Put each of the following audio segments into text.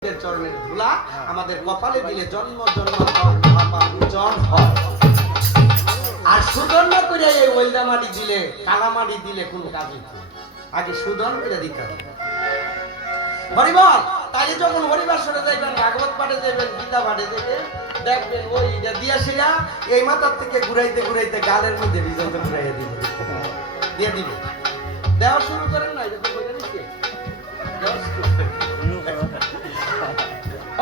চরণের ধুলা আমাদের কপালে দিলে জন্ম জন্মান্তর হয়। আর সুদর্ণ করে এই ওইলদা মাটি দিলে কালা মাটি দিলে কোন কাজে আগে সুদর্ণ করে দিতে হবে। হরিবল তাই যখন হরিবাসরে যাইবেন, ভাগবত পাঠে যাইবেন, গীতা পাঠে যাইবেন, দেখবেন ওই দিয়াশিরা এই মাথার থেকে ঘুরাইতে ঘুরাইতে গালের মধ্যে বিজন্ত ঘুরাইয়া দিবে দিয়ে দিবে। দেওয়া শুরু করেন না, এটা তো বলে দিচ্ছে দেওয়া শুরু করেন।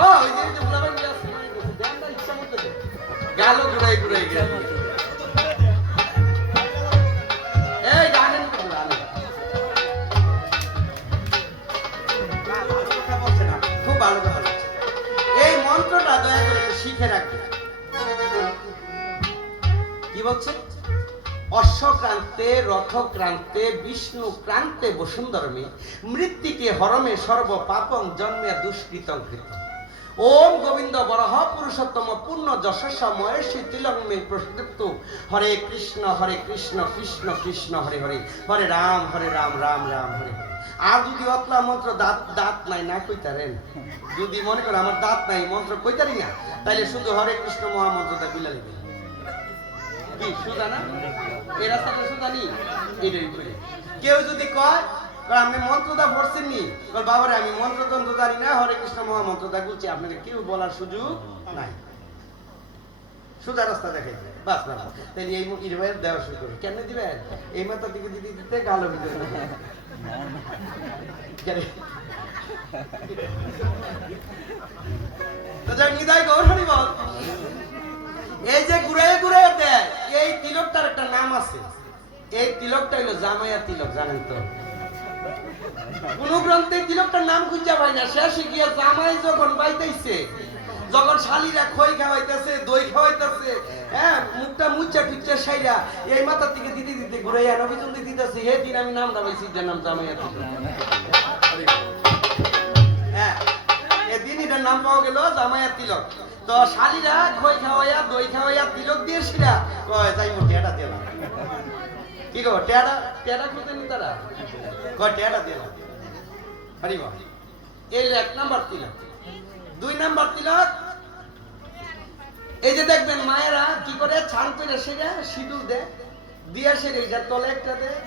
ওই যে ভুলাবেন ধ্যানটা ইচ্ছা মতো দে গালও ঘুরাই ঘুরাই গেল। এই গানের খুব ভালো কথা বলছে। এই মন্ত্রটা দয়া করে শিখে রাখবে। কি বলছে? অশ্বক্রান্তে রথক্রান্তে বিষ্ণু ক্রান্তে বসুন্ধরমে মৃত্তিকে হরমে সর্ব পাপং জন্মে দুষ্কৃতং কৃত। ওম গোবিন্দ বরহ পুরুষোত্তম পূর্ণ যশস্ব মহেশ্বী তিলকমে প্রসিদ্ধ। হরে কৃষ্ণ কৃষ্ণ কৃষ্ণ হরে হরে, হরে রাম রাম রাম হরে হরে। আর যদি অতলা মন্ত্র দাঁত নাই না কইতারেন, যদি মনে করে আমার দাঁত নাই মন্ত্র কইতারি না, তাইলে শুধু হরে কৃষ্ণ মহামন্ত্রটা বিলা লিখে কি সুদা না এই রাস্তাটা সুদা নি এটাই করে। কেউ যদি কয় আপনি মন্ত্রটা পড়ছেন নি, বাবারে আমি মন্ত্রতন্ত্র জানি না, হরে কৃষ্ণ মহামন্ত্রটা বলছি, আপনাকে কেউ বলার সুযোগ নাই। সুদা রাস্তা দেখাইছে বাস না, তাহলে এই মুখ ইরবাইয়ের দেওয়া শুরু করবে। কেন দিবেন? এই মাথা দিকে দিতে দিতে গালো ভিতরে তো যাই নিদাই গৌরী বল। এই যে ঘুরে ঘুরে দেয় এই তিলকটার একটা নাম আছে। এই তিলকটা হলো জামাইয়া তিলক, জানেন তো? কোন গ্রন্থে তিলকটার নাম খুঁজা পাই না। শেষে গিয়ে জামাই যখন বাইতেছে, যখন শালিরা খই খাওয়াইতেছে, দই খাওয়াইতেছে, হ্যাঁ মুখটা মুচ্চা টুচ্চা সাইরা এই মাথা থেকে দিতে দিতে ঘুরাইয়া নবীচন্দ দিতেছে, হে দিন আমি নামটা পাইছি, যার নাম জামাইয়া তিলক। হ্যাঁ এদিন এটার নাম পাওয়া গেল জামাইয়া তিলক। তো শালিরা খই খাওয়াইয়া দই খাওয়াইয়া তিলক দিয়ে শিরা কয় যাই মোটে এটা দিলাম। কি গো টেড়া টেড়া খুঁজে নি তারা কয় টেড়া দিলাম। হরিব এই এক নাম্বার তিলক। দুই নাম্বার তিলক এই যে দেখবেন মায়েরা কি করে ছান করে সেটা সিঁদুর দেয়, দিয়া সেরে এইটার তলে একটা দেয়,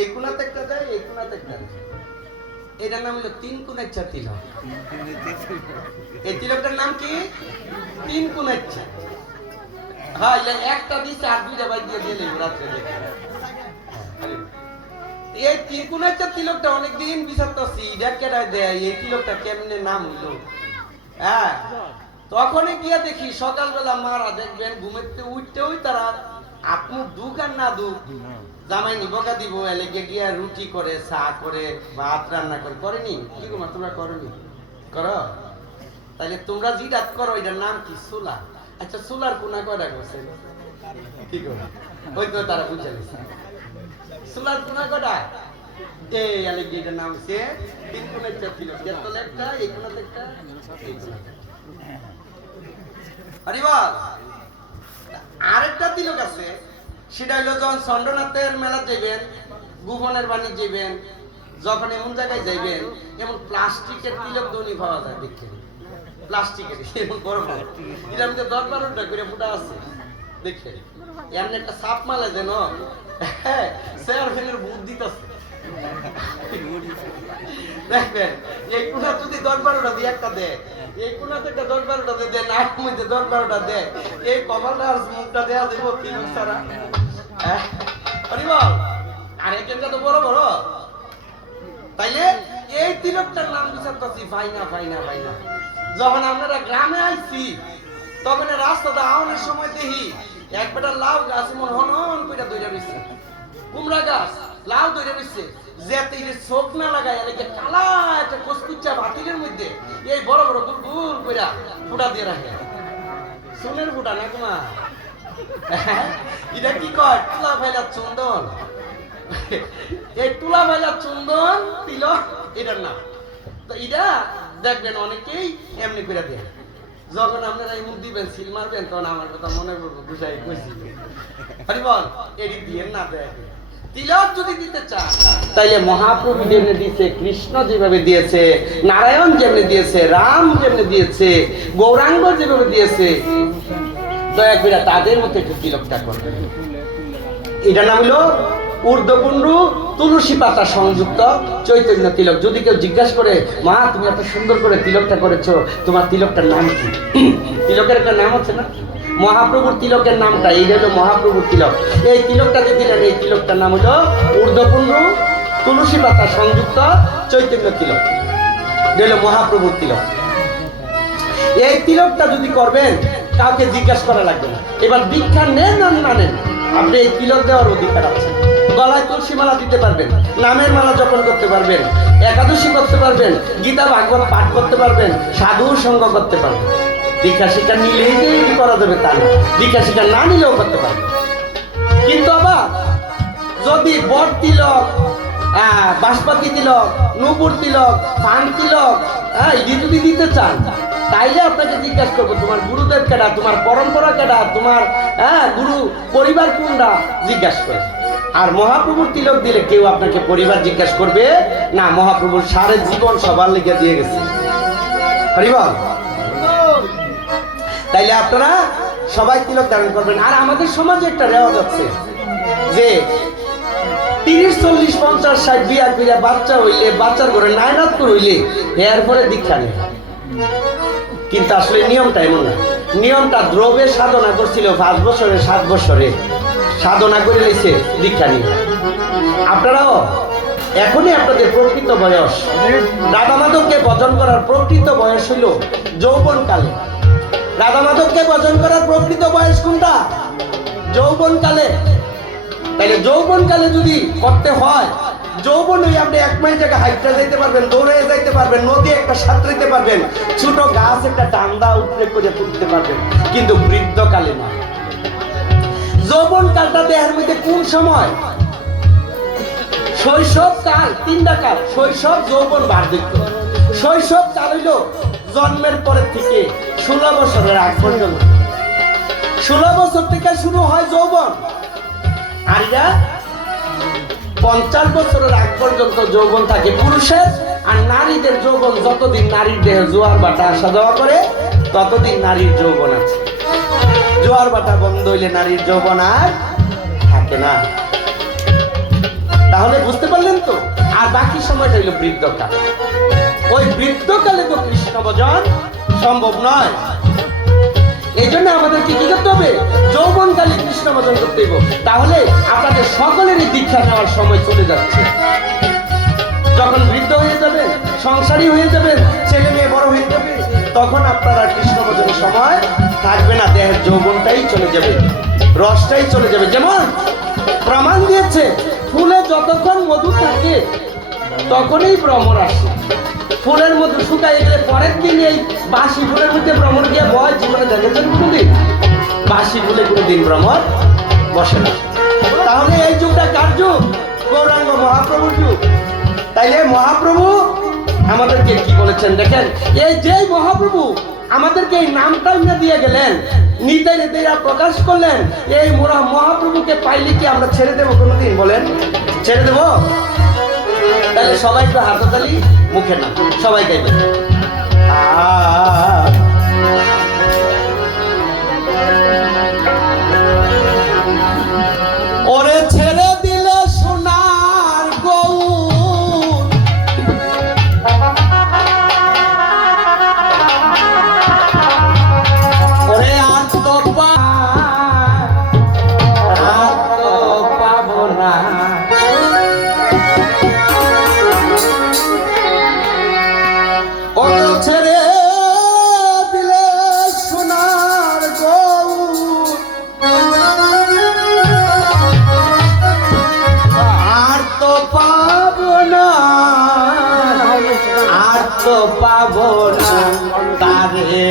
এই কোনাতে একটা দেয়, এই কোনাতে একটা দেয়। এটার নাম হলো তিন কুনেচ্ছা তিলক। এই তিলকটার নাম কি? তিন কুনেচ্ছা। হ্যাঁ একটা দিচ্ছে আর দুইটা বাই দিয়ে দিলে রাত্রে দেখে। এই তিন কুনেচ্ছা তিলকটা অনেকদিন বিচারতেছি এটা কেটে দেয়, এই তিলকটা কেমনে নাম হইলো। হ্যাঁ তখনই গিয়া দেখি সকালবেলা মারা দেখবেন ঘুমেতে উঠতেই তারা আপু দুঃখ আর না দুঃখ জামাই নিবকা দিব এলে গিয়া রুটি করে, চা করে, ভাত রান্না করে। করেনি কি গো মা তোমরা করনি? করো তাহলে তোমরা যেটা করো এটার নাম কি? সোলা। আচ্ছা সোলার কোনা কয়টা করছে? কি গো ওই তো তারা বুঝে নিছে সোলার কোনা কয়টা। এই এলে গিয়ে এটার নাম হচ্ছে তিন কোণের ছিল, কেতল একটা, এই কোনাতে একটা, এই কোনাতে। আরে বাহ আরেকটা তিলক আছে, সেটা হলো যখন চন্দ্রনাথের মেলা যাইবেন, গুবনের বাণী যাইবেন, যখন এমন জায়গায় যাইবেন এমন প্লাস্টিকের তিলক দনি পাওয়া যায়। দেখেন প্লাস্টিকের এমন বড় বড়, এটার মধ্যে 10-12টা করে ফুটা আছে। দেখেন এমন একটা সাপ মালা যেন চেয়ারম্যানের ভূত দিতেছে। দেখবেন এই কোনা যদি 10-12টা দিয়ে একটা দেয়, এই কোনাতে একটা 10-12টা দেয়, নাক মধ্যে 10-12টা দেয়, এই কপালটা আর মুখটা দেয়া দেবো তিলক ছাড়া। আর এখানটা তো বড় বড়। তাইলে এই তিলকটার নাম বিচারতেছি ফাইনা ফাইনা ফাইনা। যখন আমরা গ্রামে আইছি তখন রাস্তাটা আওয়ানোর সময় দেখি এক বেটা লাউ গাছ এমন হনন কইরা দইরা রইছে, কুমড়া গাছ লাউ দইরা রইছে, যেতে চোখ না লাগায় এলাকে কালা একটা কচকুচ্চা বাতিলের মধ্যে এই বড় বড় গুল গুল কইরা ফুটা দিয়ে রাখে। সোনের ফুটা না কুমা, এটা কি কয়? তুলা ভাইলা চন্দন। এই তুলা ভাইলা চন্দন তিলক এটার নাম। তো এটা দেখবেন অনেকেই এমনি করে দেয়। যখন আপনারা এই মুখ দিবেন সিল মারবেন তখন আমার কথা মনে করবো গুছাই কইছি। আরে বল এটি দিয়ে না দেয় তিলক যদি দিতে চান তাইলে মহাপ্রভু যেমনি দিয়েছে, কৃষ্ণ যেভাবে দিয়েছে, নারায়ণ যেমনি দিয়েছে, রাম যেমনি দিয়েছে, গৌরাঙ্গ যেভাবে দিয়েছে, দয়া করে তাদের মতো একটু তিলকটা করবেন। এটা নাম হলো ঊর্ধ্বপুণ্ডু তুলসী পাতা সংযুক্ত চৈতন্য তিলক। যদি কেউ জিজ্ঞাসা করে, মা তুমি এত সুন্দর করে তিলকটা করেছো, তোমার তিলকটার নাম কি? তিলকের একটা নাম আছে না? মহাপ্রভুর তিলকের নামটা, এইটা হলো মহাপ্রভুর তিলক। এই তিলকটা যে দিলেন, এই তিলকটার নাম হলো ঊর্ধ্বপুণ্ডু তুলসী পাতা সংযুক্ত চৈতন্য তিলক। এটা হলো মহাপ্রভুর তিলক। এই তিলকটা যদি করবেন, কাউকে জিজ্ঞাসা করা লাগবে না। এবার দীক্ষা নেন না না নেন, আপনি এই তিলক দেওয়ার অধিকার আছে। গলায় তুলসী মালা দিতে পারবেন, নামের মালা জপন করতে পারবেন, একাদশী করতে পারবেন, গীতা ভাগবত পাঠ করতে পারবেন, সাধুর সঙ্গ করতে পারবেন। দীক্ষা শিক্ষা নিলেই যে করা যাবে তা না, দীক্ষা শিক্ষা না নিলেও করতে পারবেন। কিন্তু আবার যদি বট তিলক, বাঁশপাতি তিলক, নূপুর তিলক, পান তিলক এই যদি দিতে চান, তাইলে আপনাকে জিজ্ঞাসা করবো তোমার গুরুদেব কেডা, তোমার পরম্পরা কেডা, তোমার গুরু পরিবার কোনটা জিজ্ঞাসা করে। আর মহাপ্রভুর তিলক দিলে কেউ আপনাকে পরিবার জিজ্ঞাসা করবে না। মহাপ্রভুর সারা জীবন সবার লেগে দিয়ে গেছে। হরিবল। তাইলে আপনারা সবাই তিলক ধারণ করবেন। আর আমাদের সমাজে একটা রেওয়াজ আছে যে 30, 40, 50, 60 বিয়া কইরা বাচ্চা হইলে, বাচ্চার ঘরে নায়নাতপুর হইলে এরপরে দীক্ষা নেয়। কিন্তু আসলে নিয়মটা এমন না। নিয়মটা দ্রব্যে সাধনা করছিল 5 বছরে 7 বছরে সাধনা করে নিয়েছে, দীক্ষা নিয়ে। আপনারাও এখনই আপনাদের প্রকৃত বয়স, রাধা মাধবকে ভজন করার প্রকৃত বয়স হইল যৌবন কালে। রাধা মাধবকে ভজন করার প্রকৃত বয়স কোনটা? যৌবন কালে। তাহলে যৌবন কালে যদি করতে হয়, যৌবন হয়ে আপনি 1 মাইল জায়গা হাইটটা যাইতে পারবেন, দৌড়ে যাইতে পারবেন, নদী একটা সাঁতরাইতে পারবেন, ছোট গাছ একটা ডান্ডা উপরে করে তুলতে পারবেন, কিন্তু বৃদ্ধকালে না। যৌবন কালটা দেহের মধ্যে কোন সময়? শৈশব কাল, 3টা কাল, শৈশব, যৌবন, বার্ধক্য। শৈশব কাল হইল জন্মের পরে থেকে 16 বছরের আগ পর্যন্ত। 16 বছর থেকে শুরু হয় যৌবন। আর এটা 50 বছরের আগ পর্যন্ত যৌবন থাকে পুরুষের। আর নারীদের যৌবন যতদিন নারীর দেহে জোয়ার বাটা আসা যাওয়া করে, ততদিন নারীর যৌবন আছে। জোয়ার বাটা বন্ধ হইলে নারীর যৌবন আর থাকে না। তাহলে বুঝতে পারলেন তো? আর বাকি সময়টা হইল বৃদ্ধকাল। ওই বৃদ্ধকালে তো কৃষ্ণ ভজন সম্ভব নয়। এই জন্য আমাদেরকে কি করতে হবে? যৌবনকালে কৃষ্ণ ভজন করতে হবে। তাহলে আপনাদের সকলেরই দীক্ষা নেওয়ার সময় চলে যাচ্ছে। যখন বৃদ্ধ হয়ে যাবেন, সংসারী হয়ে যাবেন, ছেলে মেয়ে বড় হয়ে যাবে, তখন আপনারা কৃষ্ণ ভজনের সময় থাকবে না। দেহের যৌবনটাই চলে যাবে, রসটাই চলে যাবে। যেমন প্রমাণ দিয়েছে, ফুলে যতক্ষণ মধু থাকে তখনই ভ্রমর আসে। ফুলের মধ্যে শুকাই গেলে পরের দিন এই বাসি ফুলের মধ্যে ভ্রমর গিয়ে বয়। জীবনে দেখেছেন কোনদিন? বাসি ফুলে কোনদিন ভ্রমর বসে না। তাহলে এই যুগটা কার যুগ? গৌরাঙ্গ মহাপ্রভুর যুগ। তাইলে মহাপ্রভু আমাদেরকে কি বলেছেন দেখেন। এই যে মহাপ্রভু আমাদেরকে এই নামটাই না দিয়ে গেলেন, নিতে নিতে প্রকাশ করলেন। এই মহাপ্রভুকে পাইলে কি আমরা ছেড়ে দেবো কোনোদিন? বলেন, ছেড়ে দেবো? তাহলে সবাই একটু হাততালি, মুখে না, সবাই গাইবে। ওরে ছেড়ে দিলে সোনার গৌর, ওরে আর তো পাবো না। ছেড়ে দিলে সোনার গৌর, আর তো পাবো না, আর তো পাবো না তারে।